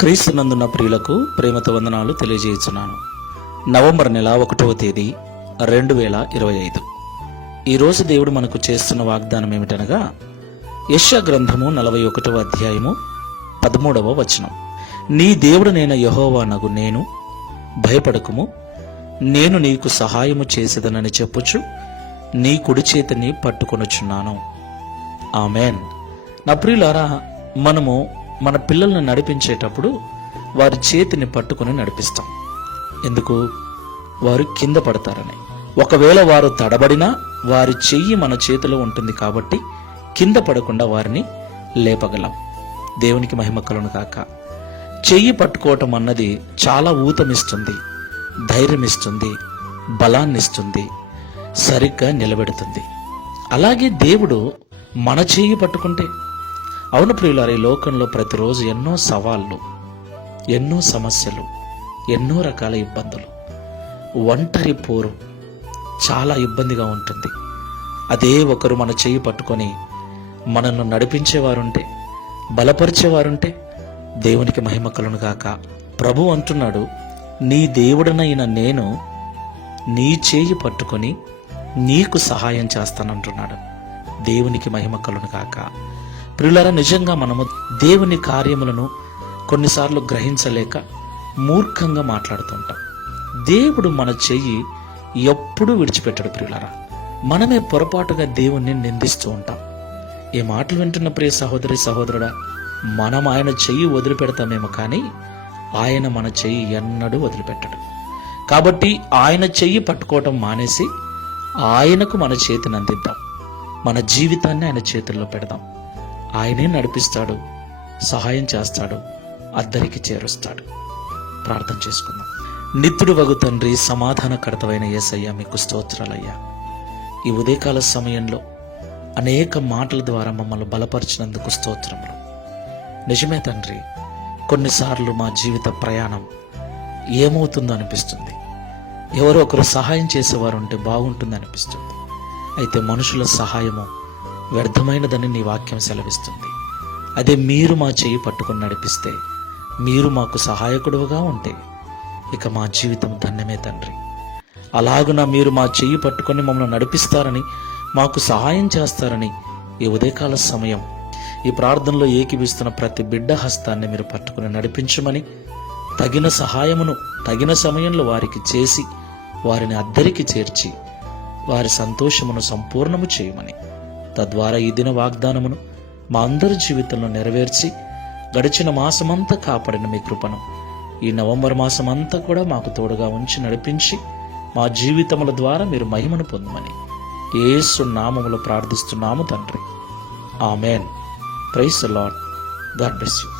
క్రీస్తునందున్న ప్రియులకు ప్రేమతో వందనాలు తెలియజేస్తున్నాను. నవంబర్ నెల 1వ తేదీ 2025. ఈరోజు దేవుడు మనకు చేస్తున్న వాగ్దానం ఏమిటనగా యెషయా గ్రంథము 41వ అధ్యాయము 13వ వచనం. నీ దేవుడనైన యెహోవానగు నేను, భయపడకుము, నేను నీకు సహాయము చేసేదనని చెప్పుచు నీ కుడి చేతిని పట్టుకొనుచున్నాను. ఆమెన్. నా ప్రియులారా, మనము మన పిల్లల్ని నడిపించేటప్పుడు వారి చేతిని పట్టుకుని నడిపిస్తాం. ఎందుకు? వారు కింద పడతారని. ఒకవేళ వారు తడబడినా వారి చెయ్యి మన చేతిలో ఉంటుంది కాబట్టి కింద పడకుండా వారిని లేపగలం. దేవునికి మహిమ కలుగును గాక. చెయ్యి పట్టుకోవటం అన్నది చాలా ఊతమిస్తుంది, ధైర్యమిస్తుంది, బలాన్నిస్తుంది, సరిగ్గా నిలబెడుతుంది. అలాగే దేవుడు మన చెయ్యి పట్టుకుంటే, అవును ప్రియులారా, ఈ లోకంలో ప్రతిరోజు ఎన్నో సవాళ్ళు, ఎన్నో సమస్యలు, ఎన్నో రకాల ఇబ్బందులు, ఒంటరి పోరు చాలా ఇబ్బందిగా ఉంటుంది. అదే ఒకరు మన చెయ్యి పట్టుకొని మనల్ని నడిపించేవారుంటే, బలపరిచేవారుంటే దేవునికి మహిమ కలుగును గాక. ప్రభు అంటున్నాడు, నీ దేవుడనైన నేను నీ చేయి పట్టుకొని నీకు సహాయం చేస్తానంటున్నాడు. దేవునికి మహిమ కలుగును గాక. ప్రియులారా, నిజంగా మనము దేవుని కార్యములను కొన్నిసార్లు గ్రహించలేక మూర్ఖంగా మాట్లాడుతుంటాం. దేవుడు మన చెయ్యి ఎప్పుడూ విడిచిపెట్టాడు. ప్రియులారా, మనమే పొరపాటుగా దేవుణ్ణి నిందిస్తూ ఉంటాం. ఈ మాటలు వింటున్న ప్రియ సహోదరి సహోదరుడా, మనం ఆయన చెయ్యి వదిలిపెడతామేమో కానీ ఆయన మన చెయ్యి ఎన్నడూ వదిలిపెట్టడు. కాబట్టి ఆయన చెయ్యి పట్టుకోవటం మానేసి ఆయనకు మన చేతిని అందిద్దాం. మన జీవితాన్ని ఆయన చేతుల్లో పెడదాం. ఆయనే నడిపిస్తాడు, సహాయం చేస్తాడు, అద్దరికి చేరుస్తాడు. ప్రార్థన చేసుకుందాం. నిత్యుడు వగు తండ్రి, సమాధానకర్తవైన యేసయ్య, మీకు స్తోత్రాలయ్యా. ఈ ఉదయకాల సమయంలో అనేక మాటల ద్వారా మమ్మల్ని బలపరిచినందుకు స్తోత్రములు. నిజమే తండ్రి, కొన్నిసార్లు మా జీవిత ప్రయాణం ఏమవుతుందో అనిపిస్తుంది. ఎవరో ఒకరు సహాయం చేసేవారు ఉంటే బాగుంటుంది అనిపిస్తుంది. అయితే మనుషుల సహాయము వ్యర్థమైనదని నీ వాక్యం సెలవిస్తుంది. అదే మీరు మా చేయి పట్టుకుని నడిపిస్తే, మీరు మాకు సహాయకుడుగా ఉంటే ఇక మా జీవితం ధన్యమే తండ్రి. అలాగున మీరు మా చెయ్యి పట్టుకొని మమ్మల్ని నడిపిస్తారని, మాకు సహాయం చేస్తారని ఈ ఉదయకాల సమయం ఈ ప్రార్థనలో ఏకీభిస్తున్న ప్రతి బిడ్డ హస్తాన్ని మీరు పట్టుకుని నడిపించమని, తగిన సహాయమును తగిన సమయంలో వారికి చేసి వారిని అద్దరికి చేర్చి వారి సంతోషమును సంపూర్ణము చేయమని, తద్వారా ఈ దిన వాగ్దానమును మా అందరి జీవితంలో నెరవేర్చి గడిచిన మాసమంతా కాపాడిన మీ కృపను ఈ నవంబర్ మాసమంతా కూడా మాకు తోడుగా ఉంచి నడిపించి మా జీవితముల ద్వారా మీరు మహిమను పొందమని యేసు నామములో ప్రార్థిస్తున్నాము తండ్రి. Amen. Praise the lord. God bless you.